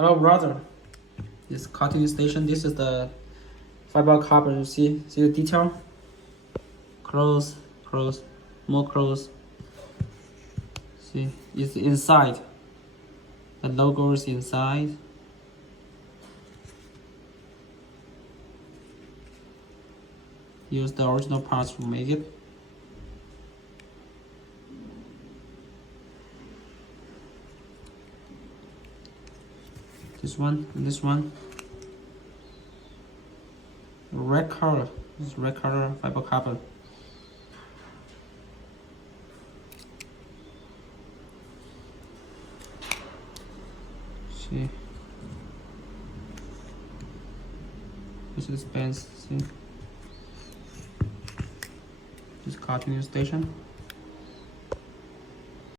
Hello, brother. This cutting station. This is the fiber carbon. You see the detail. Close, close, more close. See, it's inside. The logo is inside. Use the original parts to make it. This one and this one. Red color. This is red color fiber carbon. See. This is Benz. See. This cutting station.